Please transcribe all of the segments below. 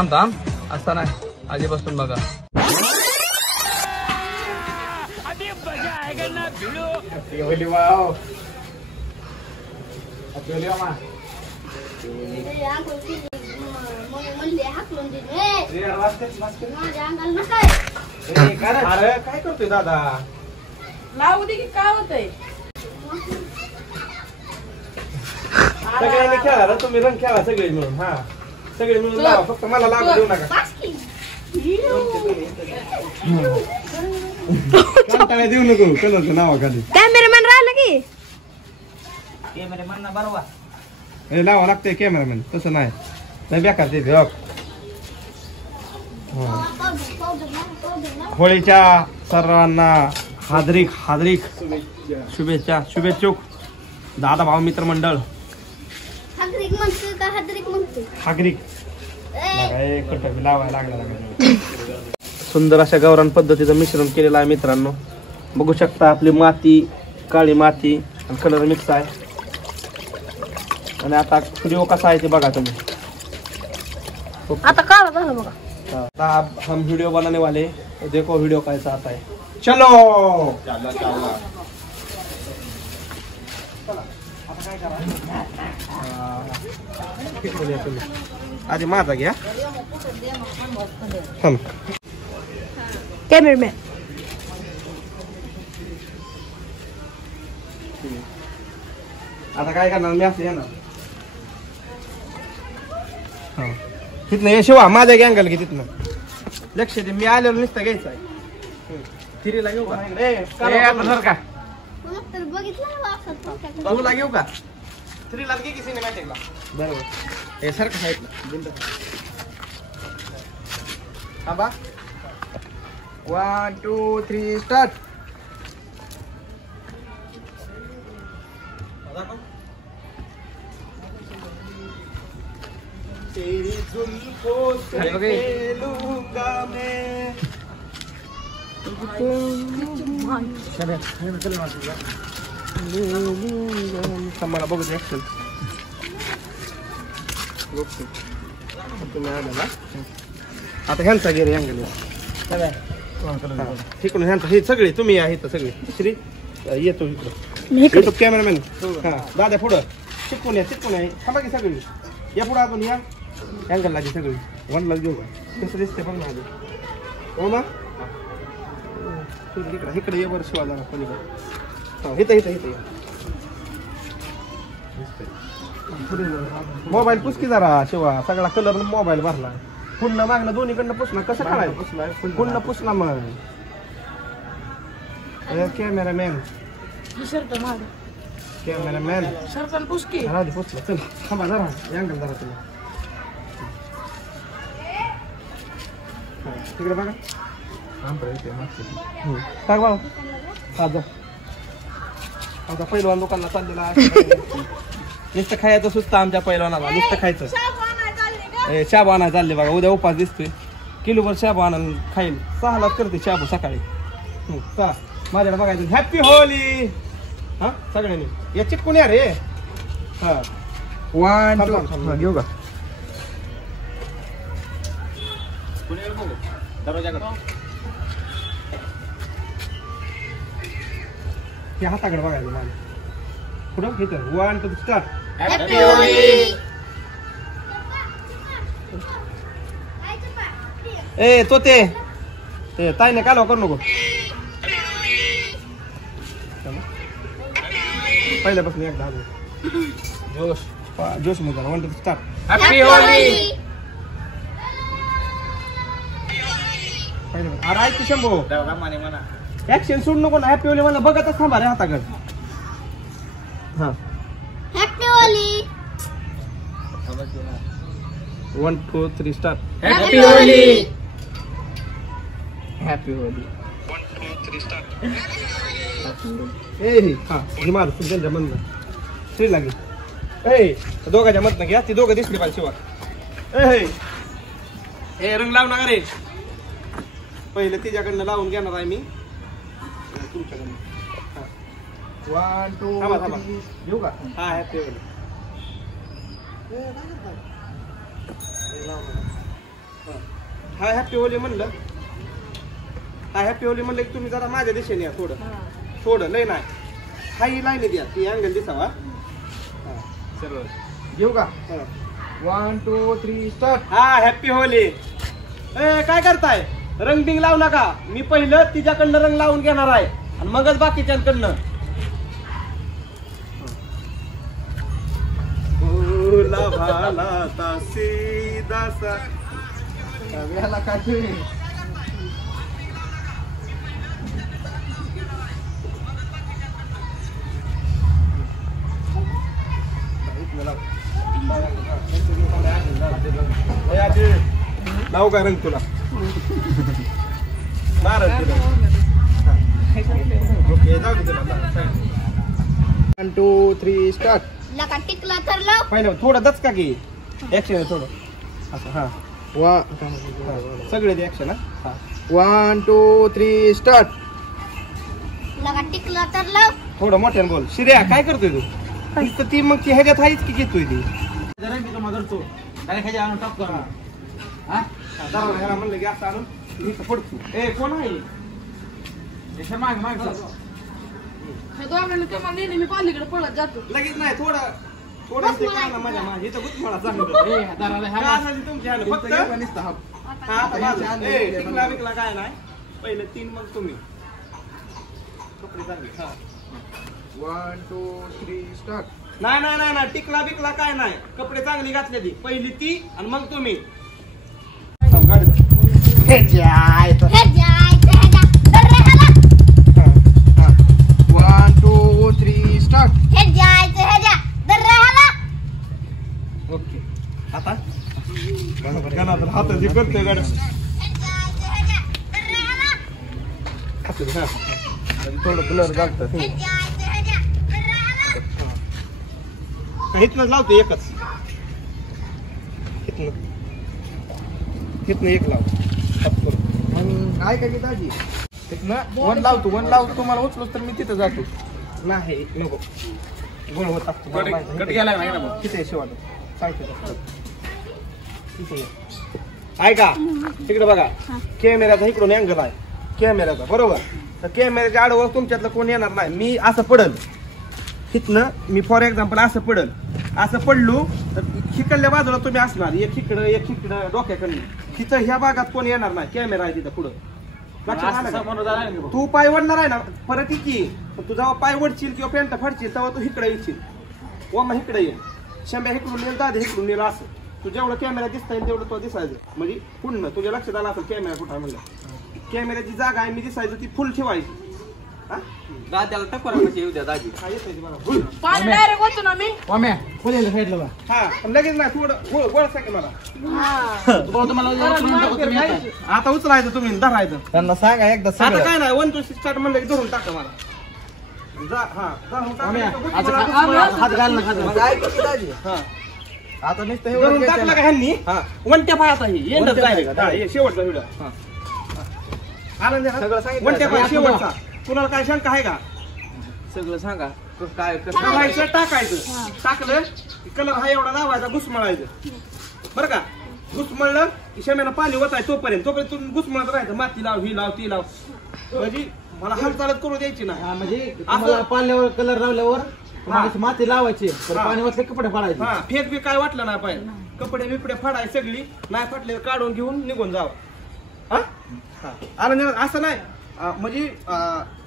थांब थांब असता नाही आधी बसून बघा. अरे काय करतोय दादा लावू दे की काय होतंय. सगळ्यांनी खेळा रे तुम्ही रंग खेळा सगळे मिळून. हा सगळे मिळून लावा फक्त मला लागू देऊ नका. कंटाळा देऊ नको कलरच्या नावाखाली. कॅमेरामॅन राहिला की कॅमेरामॅन बरोबर हे लावा लागतंय कॅमेरामॅन तसं नाही नाही बेकार ते होळीच्या सर्वांना हार्दिक हार्दिक शुभेच्छा शुभेच्छुक दादा भाऊ मित्र मंडळ. हागरिक लावायला लागला. सुंदर अशा गावरान पद्धतीचं मिश्रण केलेलं आहे मित्रांनो. बघू शकता आपली माती काळी माती आणि कलर मिक्स आहे. आणि आता व्हिडिओ कसा आहे ते बघा तुम्ही. आता काढा झालं बघा. आता हम वीडियो बनाने वाले देखो वीडियो कैसा आता है. चलो आधी माझा घ्या. कॅमेरामॅन आता काय करणार मी असं येणार. तिथनं ये शिवा माझ्या गँगल घे तिथनं. लक्ष दे मी आल्यावर नुसतं घ्यायचं आहे. फिरीला घेऊ का का बघूला घेऊ का थ्रीला घे की सिनेमॅटिकला. बरोबर हे सारखं साईडला थांबा. 1 2 3 स्टार्ट. तेरी जुल्फों से खेलूंगा मैं. मला बघू दे ऍक्शन. आता ह्यांचा गेरे अँगल तिकडून ह्यांचा हे सगळे तुम्ही आहे तर सगळे श्री येतो इकडं कॅमेरामॅन. हा दादा पुढं चिटकून या थांबा की सगळी या पुढं अजून या अँगल लागेल सगळी. वनला घेऊ का कसं दिसते बघ ना आधी. हो ना इकडं इकडे ये बरं शिवा जरा पलीकडे. हा इथं इथं इथं मोबाईल पुसकी जरा शिवा. सगळा कलर मोबाईल भरला. पुन्हा मागणं दोन्हीकडनं पुसला कसं करायचं. पुन्हा पुसला मग कॅमेरामॅन कॅमेरामॅन शर्टन पुसकी राहू पुसला. चल थांबा जरा अँगल जरा तुम्ही तिकडे बघा. सांग बाबा हा जा. आमचा पैलवान दुकानला चाललेला आहे. नुसतं खायचं सुचतं आमच्या पैलवानाला. नुसतं खायचं शाबू आणायला चालले बघा. उद्या उपास दिसतोय. किलोभर शाबू आणून खाईल. 6 लाच करते शाबू सकाळी. चला माझ्याकडे बघायचं. Happy Holy. हा सगळ्यांनी या चिटकून या रे. हा 1 2 घेऊ का हे हाताकडे बघायचं माझ्या पुढं घेतं. 1 2 स्टार्ट. Happy Holy. ए तो ते ताईने कालवा करू नको. पहिल्यापासून एकदा जोश जोश मध्ये 1 2 स्टार्ट. Happy Holy. अरे ऐक शंभू ऍक्शन सोड नको ना. हॅपी होली मला बघतच थांबा रे हाताकडे. हा happy Holi. 1 2 3 start. Happy Holi. Happy Holi. 1 2 3 start. ए हा हे मार तू त्यांच्या मधनं श्री लागेल. ए दोघांच्या मधनं घ्या. ती दोघं दिसली पाहिजे शिवा. ए रंग लावू नका रे. पहिले तिच्याकडनं लावून घेणार आहे मी तुमच्याकडनं. 1 2 थांबा थांबा घेऊ का. हा हॅपी होली. हा हॅपी होली म्हणलं हा हॅपी होली म्हणलं की तुम्ही जरा माझ्या दिशेने या थोडं लय नाही हा ही लाईन द्या ती अँगल दिसावा सर्व घेऊ का 1 2 3 स्टार्ट हा हॅपी होली काय करताय रंग बिंग लावू नका मी पहिलं तिच्याकडनं रंग लावून घेणार आहे आणि मगच बाकीच्यांकडनं भोला भाला ता सीधा सा व्याला काय लावू काय रंग तुला ओके जाऊ दे तुला 1 2 3 स्टार्ट लका टिकला तर लाव. पहिलं थोडं दचका की ऍक्शन थोडं असं हा सगळे ते ऍक्शन हा 1 2 3 स्टार्ट लका टिकला तर लाव. थोडं मोठ्यानं बोल शिर्या काय करतोय तू नुसतं ती मग ती ह्याच्यात आहेच की घेतोय ती म्हणलं की असं आणून इथं पडतो कोण आहे हे दोघांनी तुम्हाला नेली मी पालीकडे पळत जातो. लगेच नाही थोडं इथे करा ना माझ्या माझ्या इथं गुतमाळा चांगलं तुमच्या फक्त टिकला बिकला काय नाही पहिले 3 मग तुम्ही कपडे चांगले 1 2 3 स्टार्ट नाही टिकला बिकला काय नाही कपडे चांगली घातले ती पहिली ती आणि मग तुम्ही हे जायचं ह्याच्या तर राहायला. 1 2 3 स्टार्ट हे जायचं ह्याच्या तर राहायला. ओके आता हाताची करतोय गाड्या हे जायचं ह्याच्या तर राहायला. थोडं ब्लर घालतं हे जायचं ह्याच्या तर राहायला. इथनच लावतो एकच इथनं एक लाव काय काय दाजी वन लावतो तुम्हाला उचलूच तर मी तिथं जातो नाही नको गुण होत असतो किती आहे शेवट सांगतो ऐका तिकडे बघा कॅमेऱ्याचा इकडून अँगल आहे कॅमेऱ्याचा बरोबर तर कॅमेऱ्याच्या आडवं तुमच्यातलं कोण येणार नाही मी असं पडल हिथनं मी फॉर एक्झाम्पल असं पडल असं पडलो तर हिकडल्या बाजूला तुम्ही असणार एक इकडं डोक्याकडनं तिथं ह्या भागात कोण येणार नाही कॅमेरा आहे तिथं पुढं लक्षात आलं का? तू पाय वडणार आहे ना परत इकी तू जेव्हा पाय वडशील किंवा पॅन्ट फाडशील तेव्हा तू इकडे येशील मग इकडे ये शंभ्या इकडून येईल दादा इकडून येईल असं तू जेवढं कॅमेरा दिसता येईल तेवढं तो दिसायचं म्हणजे पूर्ण तुझ्या लक्षात आलं असेल कॅमेरा कुठं आहे म्हणलं कॅमेऱ्याची जागा आहे मी दिसायचं ती फुल ठेवायची दाद्याला टक्कर कशी येऊ द्या दाजी पाणी डायरेक्ट होतो ना मी. हा पण लगेच नाही थोडं गोळसा की मला आता उचलायचं तुम्ही धरायचं त्यांना सांगा एकदा आता काय नाही 1 2 3 स्टार्ट म्हणलं की धरून टाका मला हात घाल ना आता नुसतं टाकलं का ह्यांनी वंट्या पायाचा शेवटचा व्हिडिओ आनंद सगळं सांगितलं. वंट्या पाय शेवटचा कुणाला काय शंका आहे का सगळं सांगा काय टाकायचं टाकलं कलर हा एवढा लावायचा घुसमळायचं बरं का घुसमळलं की शेम्यानं पाणी ओतायचं तोपर्यंत तुम्ही घुसमळत राहायचं माती लाव ही लाव ती लाव म्हणजे मला हालचालत करू द्यायची ना म्हणजे असं पाण्यावर कलर लावल्यावर माती लावायची पाणी वाटले कपडे फाडायचे हा फेक बी काय वाटलं नाही पाहिजे कपडे बिपडे फाडाय सगळी नाही फाटले काढून घेऊन निघून जावं हा आणि असं नाही म्हणजे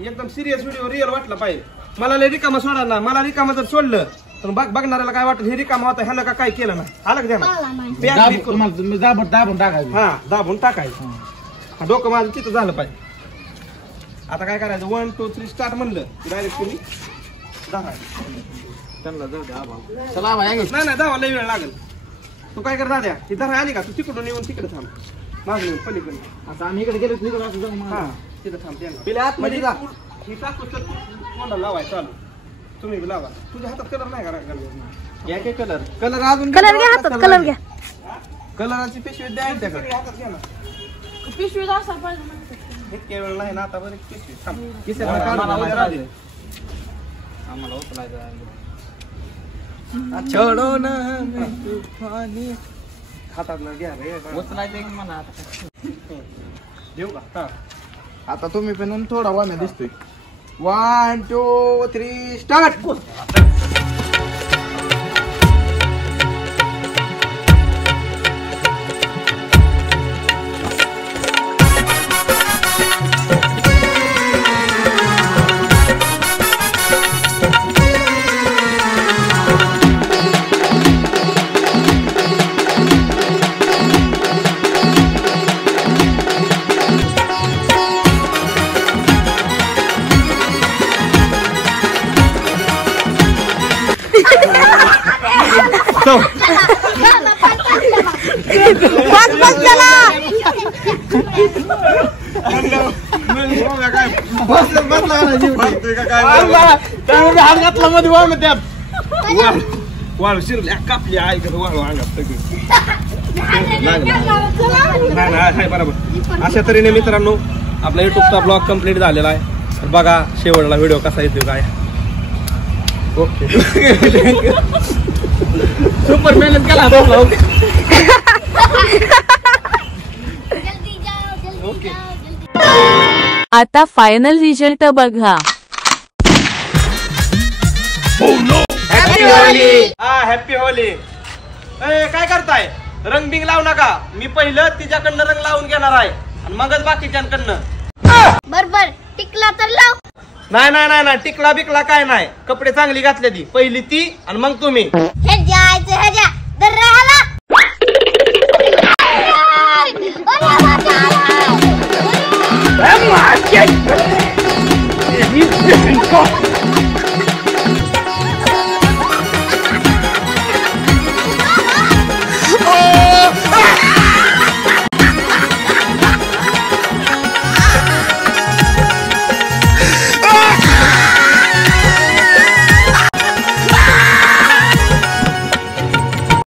एकदम सिरियस व्हिडिओ रिअल वाटलं पाहिजे मला लय रिकामा सोडा ना मला रिकामा जर सोडलं तर बघणाऱ्याला काय वाटत हे रिकामा होता ह्याला काय केलं नाही आलं का दाबून टाकायचं हा दाबून टाकायचं डोकं माझं तिथं झालं पाहिजे आता काय करायचं 1 2 3 स्टार्ट म्हणलं डायरेक्ट तुम्ही त्यांना जाऊ द्या चला नाही जावा लय वेळ लागेल तू काय कर दाद्या ही धरा आली का तू तिकडून येऊन तिकडे थांब माझं येऊन पलीकडे आता आम्ही इकडे गेलो हा तिथं थांब पहिले आतमध्ये जा ही टाकू तर कोणाला लावाय चालू तुम्ही बी लावा तुझ्या हातात कलर नाही का या काय कलर अजून कलर घ्या हातात कलर घ्या कलराची पिशवी द्या त्याकडे हातात घ्या ना पिशवीत असायला पाहिजे म्हणजे. इतक्या वेळ नाही ना आता बरं पिशवी थांब किस्याला काढून उद्या राहू दे. आम्हाला उचलायचं छोडो ना हातात घ्या रे उचलायचं की मला आता. देऊ का हा आता तुम्ही पण थोडा वाम्या दिसतोय. 1 2 3 स्टार्ट हात घातला मध्ये वाम्या त्यात. वाळू शिरल्या कापली आहे का वाळू अंगात सगळी नाही बरोबर. अशा तऱ्हेने मित्रांनो आपला युट्यूबचा ब्लॉग कम्प्लीट झालेला आहे. तर बघा शेवटला व्हिडिओ कसा येतो काय. ओके सुपर मेहनत केला होता. जल्दी जाओ जल्दी जाओ जल्दी. आता फायनल रिझल्ट बघा. Happy Holy. हा हॅपी होली. काय करताय रंगबिंग लावू नका. मी पहिलं तिच्याकडनं रंग लावून घेणार आहे आणि मगच बाकीच्यांकडनं. बरोबर टिकला तर लाव. नाही नाही नाही नाही टिकला बिकला काय नाही. कपडे चांगली घातले ती पहिली ती आणि मग तुम्ही. हे जायचं ह्याच्या दर्याला. Oh my God!